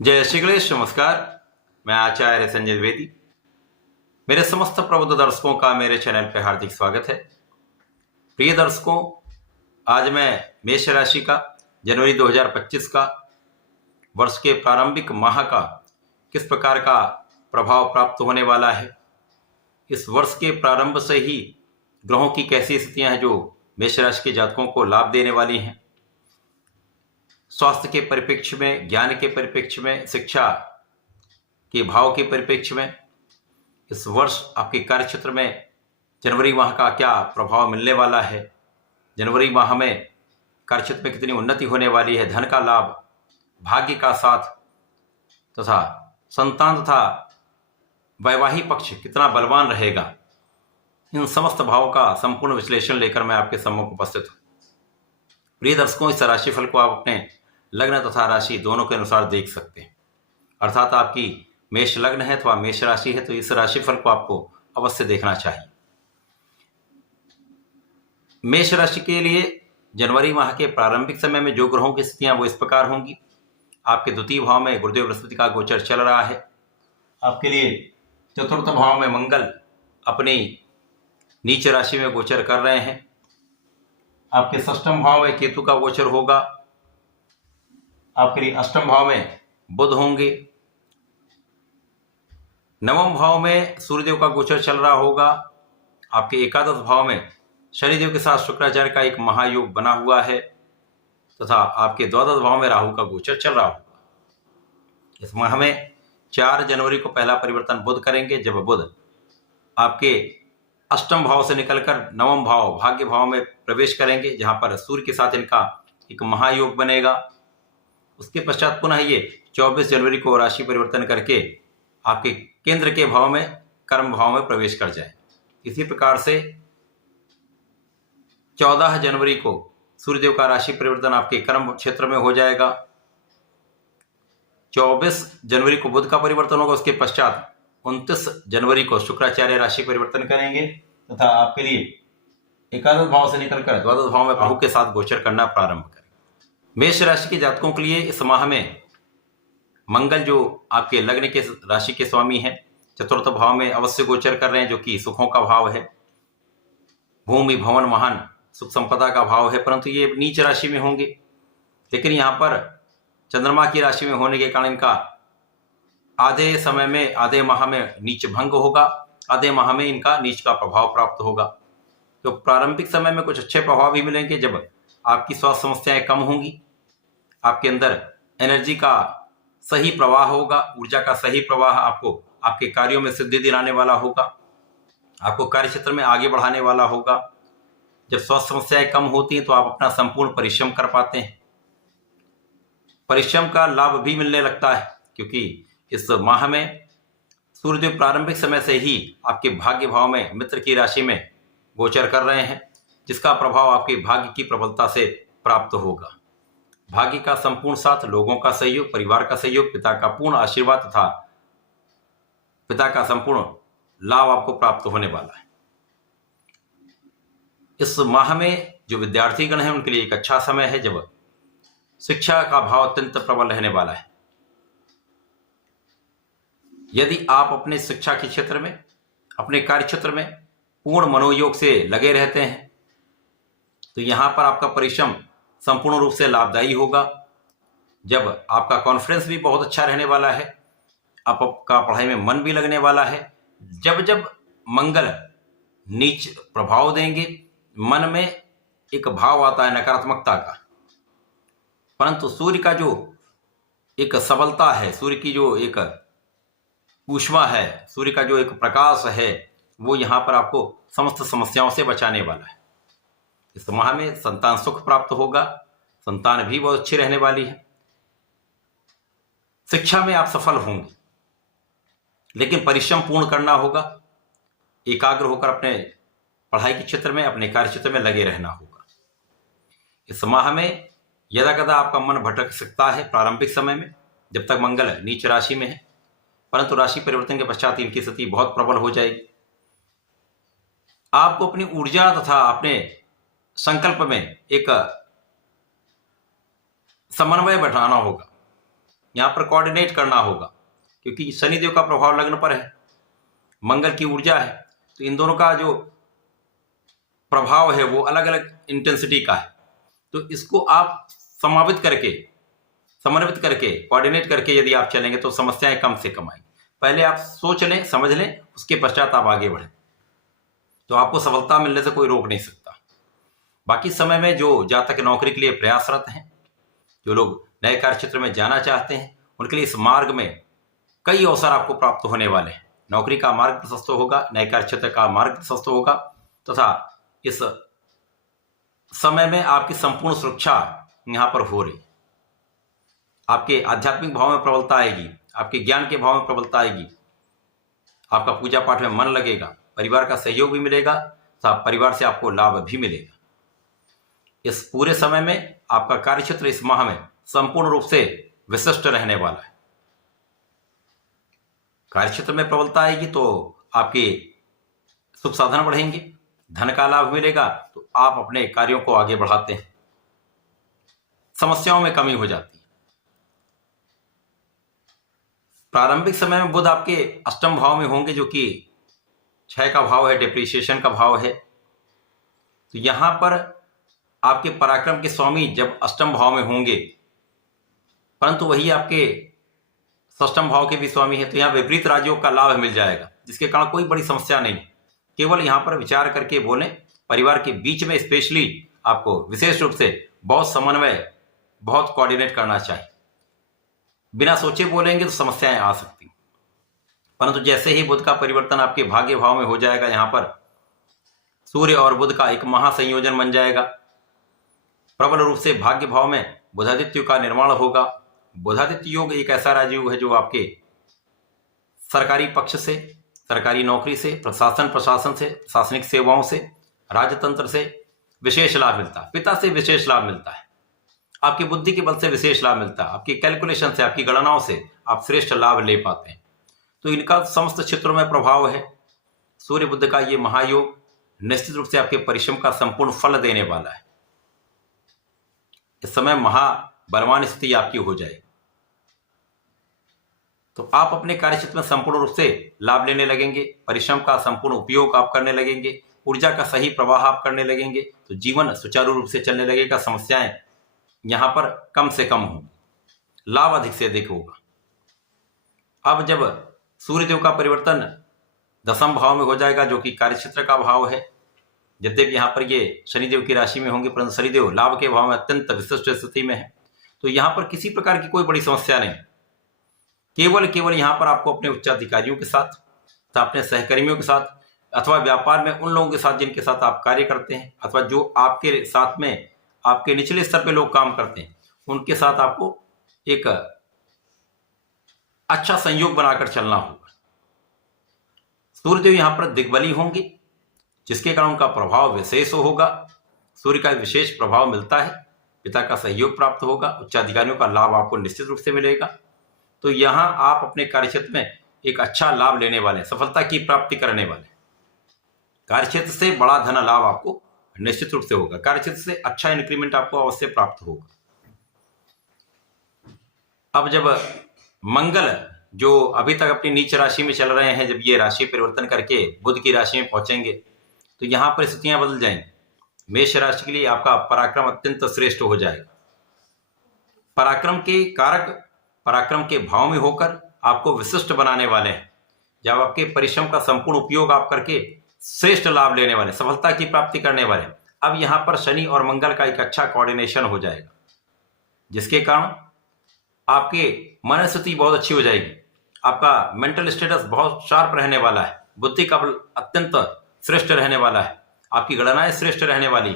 जय श्री गणेश। नमस्कार, मैं आचार्य संजय द्विवेदी। मेरे समस्त प्रबुद्ध दर्शकों का मेरे चैनल पर हार्दिक स्वागत है। प्रिय दर्शकों, आज मैं मेष राशि का जनवरी 2025 का वर्ष के प्रारंभिक माह का किस प्रकार का प्रभाव प्राप्त होने वाला है, इस वर्ष के प्रारंभ से ही ग्रहों की कैसी स्थितियां हैं जो मेष राशि के जातकों को लाभ देने वाली हैं, स्वास्थ्य के परिप्रेक्ष्य में, ज्ञान के परिप्रेक्ष्य में, शिक्षा के भाव के परिप्रेक्ष्य में इस वर्ष आपके कार्यक्षेत्र में जनवरी माह का क्या प्रभाव मिलने वाला है, जनवरी माह में कार्यक्षेत्र में कितनी उन्नति होने वाली है, धन का लाभ, भाग्य का साथ तथा संतान तथा वैवाहिक पक्ष कितना बलवान रहेगा, इन समस्त भावों का संपूर्ण विश्लेषण लेकर मैं आपके सम्मुख उपस्थित हूँ। प्रिय दर्शकों, इस राशिफल को आप अपने लग्न तथा राशि दोनों के अनुसार देख सकते हैं। अर्थात आपकी मेष लग्न है अथवा मेष राशि है तो इस राशिफल को आपको अवश्य देखना चाहिए। मेष राशि के लिए जनवरी माह के प्रारंभिक समय में जो ग्रहों की स्थितियां वो इस प्रकार होंगी। आपके द्वितीय भाव में गुरुदेव बृहस्पति का गोचर चल रहा है। आपके लिए चतुर्थ भाव में मंगल अपनी नीच राशि में गोचर कर रहे हैं। आपके षष्ठम भाव में केतु का गोचर होगा। आपके लिए अष्टम भाव में बुध होंगे। नवम भाव में सूर्यदेव का गोचर चल रहा होगा। आपके एकादश भाव में शनिदेव के साथ शुक्राचार्य का एक महायोग बना हुआ है तथा आपके द्वादश भाव में राहु का गोचर चल रहा होगा। इस माह में 4 जनवरी को पहला परिवर्तन बुध करेंगे, जब बुध आपके अष्टम भाव से निकलकर नवम भाव भाग्य भाव में प्रवेश करेंगे, जहां पर सूर्य के साथ इनका एक महायोग बनेगा। उसके पश्चात पुनः ये 24 जनवरी को राशि परिवर्तन करके आपके केंद्र के भाव में कर्म भाव में प्रवेश कर जाए। इसी प्रकार से 14 जनवरी को सूर्यदेव का राशि परिवर्तन आपके कर्म क्षेत्र में हो जाएगा। 24 जनवरी को बुध का परिवर्तन होगा। उसके पश्चात 29 जनवरी को शुक्राचार्य राशि परिवर्तन करेंगे तथा आपके लिए एकादश भाव से निकलकर द्वादश भाव में राहु के साथ गोचर करना प्रारंभ करें। मेष राशि के जातकों के लिए इस माह में मंगल जो आपके लग्न के राशि के स्वामी हैं, चतुर्थ भाव में अवश्य गोचर कर रहे हैं, जो कि सुखों का भाव है, भूमि भवन महान सुख संपदा का भाव है, परंतु ये नीच राशि में होंगे। लेकिन यहाँ पर चंद्रमा की राशि में होने के कारण इनका आधे समय में, आधे माह में नीच भंग होगा, आधे माह में इनका नीच का प्रभाव प्राप्त होगा। तो प्रारंभिक समय में कुछ अच्छे प्रभाव भी मिलेंगे, जब आपकी स्वास्थ्य समस्याएं कम होंगी, आपके अंदर एनर्जी का सही प्रवाह होगा, ऊर्जा का सही प्रवाह आपको आपके कार्यों में सिद्धि दिलाने वाला होगा, आपको कार्य क्षेत्र में आगे बढ़ाने वाला होगा। जब स्वास्थ्य समस्याएं कम होती हैं तो आप अपना संपूर्ण परिश्रम कर पाते हैं। परिश्रम का लाभ भी मिलने लगता है, क्योंकि इस माह में सूर्यदेव प्रारंभिक समय से ही आपके भाग्य भाव में मित्र की राशि में गोचर कर रहे हैं, जिसका प्रभाव आपके भाग्य की प्रबलता से प्राप्त होगा। भाग्य का संपूर्ण साथ, लोगों का सहयोग, परिवार का सहयोग, पिता का पूर्ण आशीर्वाद तथा पिता का संपूर्ण लाभ आपको प्राप्त होने वाला है। इस माह में जो विद्यार्थीगण हैं उनके लिए एक अच्छा समय है, जब शिक्षा का भाव अत्यंत प्रबल रहने वाला है। यदि आप अपने शिक्षा के क्षेत्र में, अपने कार्य क्षेत्र में पूर्ण मनोयोग से लगे रहते हैं तो यहाँ पर आपका परिश्रम संपूर्ण रूप से लाभदायी होगा। जब आपका कॉन्फिडेंस भी बहुत अच्छा रहने वाला है, आपका पढ़ाई में मन भी लगने वाला है। जब जब मंगल नीच प्रभाव देंगे, मन में एक भाव आता है नकारात्मकता का, परंतु सूर्य का जो एक सबलता है, सूर्य की जो एक ऊष्मा है, सूर्य का जो एक प्रकाश है, वो यहाँ पर आपको समस्त समस्याओं से बचाने वाला है। इस माह में संतान सुख प्राप्त होगा, संतान भी बहुत अच्छी रहने वाली है। शिक्षा में आप सफल होंगे, लेकिन परिश्रम पूर्ण करना होगा। एकाग्र होकर अपने पढ़ाई के क्षेत्र में, अपने कार्य क्षेत्र में लगे रहना होगा। इस माह में यदा कदा आपका मन भटक सकता है प्रारंभिक समय में, जब तक मंगल नीच राशि में है, परंतु राशि परिवर्तन के पश्चात इनकी स्थिति बहुत प्रबल हो जाएगी। आपको अपनी ऊर्जा तथा अपने संकल्प में एक समन्वय बैठाना होगा। यहाँ पर कोऑर्डिनेट करना होगा, क्योंकि शनिदेव का प्रभाव लग्न पर है, मंगल की ऊर्जा है, तो इन दोनों का जो प्रभाव है वो अलग अलग इंटेंसिटी का है। तो इसको आप समन्वित करके कोऑर्डिनेट करके यदि आप चलेंगे तो समस्याएं कम से कम आएंगी। पहले आप सोच लें, समझ लें, उसके पश्चात आप आगे बढ़ें, तो आपको सफलता मिलने से कोई रोक नहीं सकता। बाकी समय में जो जातक नौकरी के लिए प्रयासरत हैं, जो लोग नए कार्यक्षेत्र में जाना चाहते हैं, उनके लिए इस मार्ग में कई अवसर आपको प्राप्त होने वाले हैं। नौकरी का मार्ग प्रशस्त होगा, नए कार्यक्षेत्र का मार्ग प्रशस्त होगा, तथा इस समय में आपकी संपूर्ण सुरक्षा यहाँ पर हो रही। आपके आध्यात्मिक भाव में प्रबलता आएगी, आपके ज्ञान के भाव में प्रबलता आएगी, आपका पूजा पाठ में मन लगेगा, परिवार का सहयोग भी मिलेगा तथा परिवार से आपको लाभ भी मिलेगा। इस पूरे समय में आपका कार्यक्षेत्र इस माह में संपूर्ण रूप से विशिष्ट रहने वाला है। कार्यक्षेत्र में प्रबलता आएगी तो आपके सुख साधन बढ़ेंगे, धन का लाभ मिलेगा, तो आप अपने कार्यों को आगे बढ़ाते हैं, समस्याओं में कमी हो जाती है। प्रारंभिक समय में बुध आपके अष्टम भाव में होंगे, जो कि क्षय का भाव है, डिप्रिसिएशन का भाव है। तो यहां पर आपके पराक्रम के स्वामी जब अष्टम भाव में होंगे, परंतु वही आपके षष्ठम भाव के भी स्वामी है, तो यहाँ विपरीत राजयोग का लाभ मिल जाएगा, जिसके कारण कोई बड़ी समस्या नहीं। केवल यहाँ पर विचार करके बोलें, परिवार के बीच में स्पेशली आपको विशेष रूप से बहुत समन्वय, बहुत कोऑर्डिनेट करना चाहिए। बिना सोचे बोलेंगे तो समस्याएं आ सकती, परंतु जैसे ही बुध का परिवर्तन आपके भाग्य भाव में हो जाएगा, यहाँ पर सूर्य और बुध का एक महासंयोजन बन जाएगा, प्रबल रूप से भाग्य भाव में बुधादित्य का निर्माण होगा। बुधादित्य योग एक ऐसा राजयोग है जो आपके सरकारी पक्ष से, सरकारी नौकरी से, प्रशासन से, प्रशासनिक सेवाओं से, राजतंत्र से विशेष लाभ मिलता है, पिता से विशेष लाभ मिलता है, आपकी बुद्धि के बल से विशेष लाभ मिलता है, आपकी कैलकुलेशन से, आपकी गणनाओं से आप श्रेष्ठ लाभ ले पाते हैं। तो इनका समस्त क्षेत्रों में प्रभाव है। सूर्य बुध का ये महायोग निश्चित रूप से आपके परिश्रम का संपूर्ण फल देने वाला है। इस समय महाबलवान स्थिति आपकी हो जाएगी, तो आप अपने कार्यक्षेत्र में संपूर्ण रूप से लाभ लेने लगेंगे, परिश्रम का संपूर्ण उपयोग आप करने लगेंगे, ऊर्जा का सही प्रवाह आप करने लगेंगे, तो जीवन सुचारू रूप से चलने लगेगा, समस्याएं यहां पर कम से कम होंगी, लाभ अधिक से अधिक होगा। अब जब सूर्यदेव का परिवर्तन दसम भाव में हो जाएगा, जो कि कार्यक्षेत्र का भाव है, यद्यपि यहाँ पर ये शनिदेव की राशि में होंगे, परंतु शनिदेव लाभ के भाव में अत्यंत विशिष्ट स्थिति में है, तो यहाँ पर किसी प्रकार की कोई बड़ी समस्या नहीं। केवल यहाँ पर आपको अपने उच्चाधिकारियों के साथ तथा अपने सहकर्मियों के साथ अथवा व्यापार में उन लोगों के साथ जिनके साथ आप कार्य करते हैं, अथवा जो आपके साथ में आपके निचले स्तर पे लोग काम करते हैं, उनके साथ आपको एक अच्छा संयोग बनाकर चलना होगा। सूर्यदेव यहाँ पर दिग्बली होंगे, जिसके कारण उनका प्रभाव विशेष होगा। सूर्य का विशेष प्रभाव मिलता है, पिता का सहयोग प्राप्त होगा, उच्चाधिकारियों का लाभ आपको निश्चित रूप से मिलेगा। तो यहाँ आप अपने कार्यक्षेत्र में एक अच्छा लाभ लेने वाले, सफलता की प्राप्ति करने वाले, कार्यक्षेत्र से बड़ा धन लाभ आपको निश्चित रूप से होगा, कार्यक्षेत्र से अच्छा इंक्रीमेंट आपको अवश्य प्राप्त होगा। अब जब मंगल जो अभी तक अपनी नीच राशि में चल रहे हैं, जब ये राशि परिवर्तन करके बुध की राशि में पहुंचेंगे, तो यहाँ पर स्थितियां बदल जाएंगी। मेष राशि के लिए आपका पराक्रम अत्यंत श्रेष्ठ हो जाएगा। पराक्रम के कारक पराक्रम के भाव में होकर आपको विशिष्ट बनाने वाले हैं। जब आपके परिश्रम का संपूर्ण उपयोग आप करके श्रेष्ठ लाभ लेने वाले, सफलता की प्राप्ति करने वाले। अब यहाँ पर शनि और मंगल का एक अच्छा कोऑर्डिनेशन हो जाएगा, जिसके कारण आपके मन स्थिति बहुत अच्छी हो जाएगी, आपका मेंटल स्टेटस बहुत शार्प रहने वाला है, बुद्धि का बल अत्यंत श्रेष्ठ रहने वाला है, आपकी गणनाएं श्रेष्ठ रहने वाली।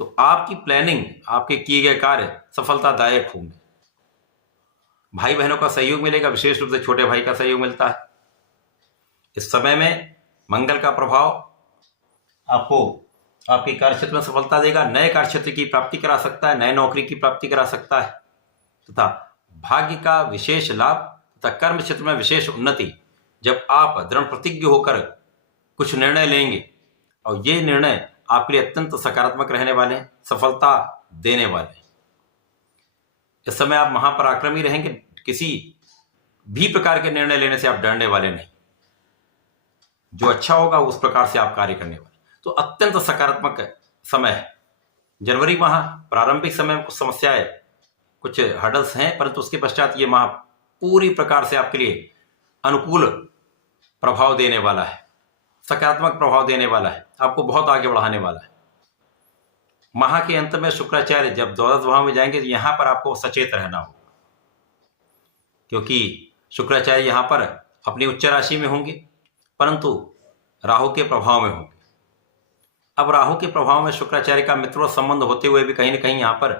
तो आपकी प्लानिंग, आपके किए गए कार्य सफलतादायक होंगे। भाई बहनों का सहयोग मिलेगा, विशेष रूप से छोटे भाई का सहयोग मिलता है। इस समय में मंगल का प्रभाव आपको आपके कार्यक्षेत्र में सफलता देगा, नए कार्यक्षेत्र की प्राप्ति करा सकता है, नए नौकरी की प्राप्ति करा सकता है, तथा भाग्य का विशेष लाभ तथा कर्म क्षेत्र में विशेष उन्नति। जब आप दृढ़ प्रतिज्ञ होकर कुछ निर्णय लेंगे और ये निर्णय आपके लिए अत्यंत सकारात्मक रहने वाले हैं, सफलता देने वाले हैं। इस समय आप महापराक्रमी रहेंगे, किसी भी प्रकार के निर्णय लेने से आप डरने वाले नहीं। जो अच्छा होगा उस प्रकार से आप कार्य करने वाले। तो अत्यंत सकारात्मक समय है। जनवरी माह प्रारंभिक समय में कुछ समस्याएं, कुछ हर्डल्स हैं, परंतु उसके पश्चात ये माह पूरी प्रकार से आपके लिए अनुकूल प्रभाव देने वाला है, सकारात्मक प्रभाव देने वाला है, आपको बहुत आगे बढ़ाने वाला है। माह के अंत में शुक्राचार्य जब द्वादश भाव में जाएंगे तो यहां पर आपको सचेत रहना होगा, क्योंकि शुक्राचार्य यहां पर अपनी उच्च राशि में होंगे, परंतु राहु के प्रभाव में होंगे। अब राहु के प्रभाव में शुक्राचार्य का मित्रों संबंध होते हुए भी कहीं ना कहीं यहां पर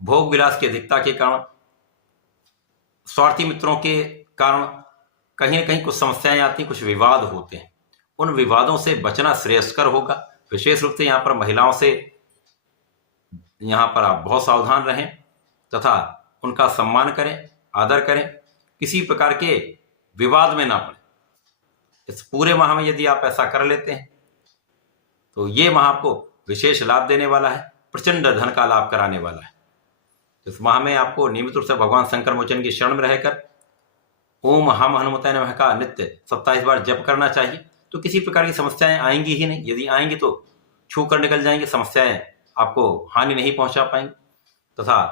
भोग विलास की अधिकता के कारण, स्वार्थी मित्रों के कारण कहीं ना कहीं कुछ समस्याएं आती, कुछ विवाद होते हैं। उन विवादों से बचना श्रेयस्कर होगा। विशेष रूप से यहाँ पर महिलाओं से यहाँ पर आप बहुत सावधान रहें तथा उनका सम्मान करें, आदर करें, किसी प्रकार के विवाद में ना पड़े। इस पूरे माह में यदि आप ऐसा कर लेते हैं तो ये माह आपको विशेष लाभ देने वाला है, प्रचंड धन का लाभ कराने वाला है। इस माह में आपको नियमित रूप से भगवान शंकर मोचन की शरण में रहकर ओम हम हनुमताय नमः का नित्य 27 बार जप करना चाहिए। तो किसी प्रकार की समस्याएं आएंगी ही नहीं। यदि आएंगी तो छू कर निकल जाएंगे, समस्याएं आपको हानि नहीं पहुंचा पाएंगी। तथा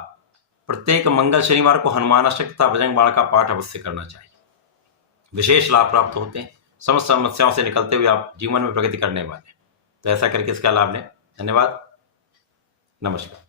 प्रत्येक मंगल शनिवार को हनुमानाष्टक तथा बजरंग बाण का पाठ अवश्य करना चाहिए। विशेष लाभ प्राप्त होते हैं। समस्त समस्याओं से निकलते हुए आप जीवन में प्रगति करने वाले हैं। तो ऐसा करके इसका लाभ लें। धन्यवाद, नमस्कार।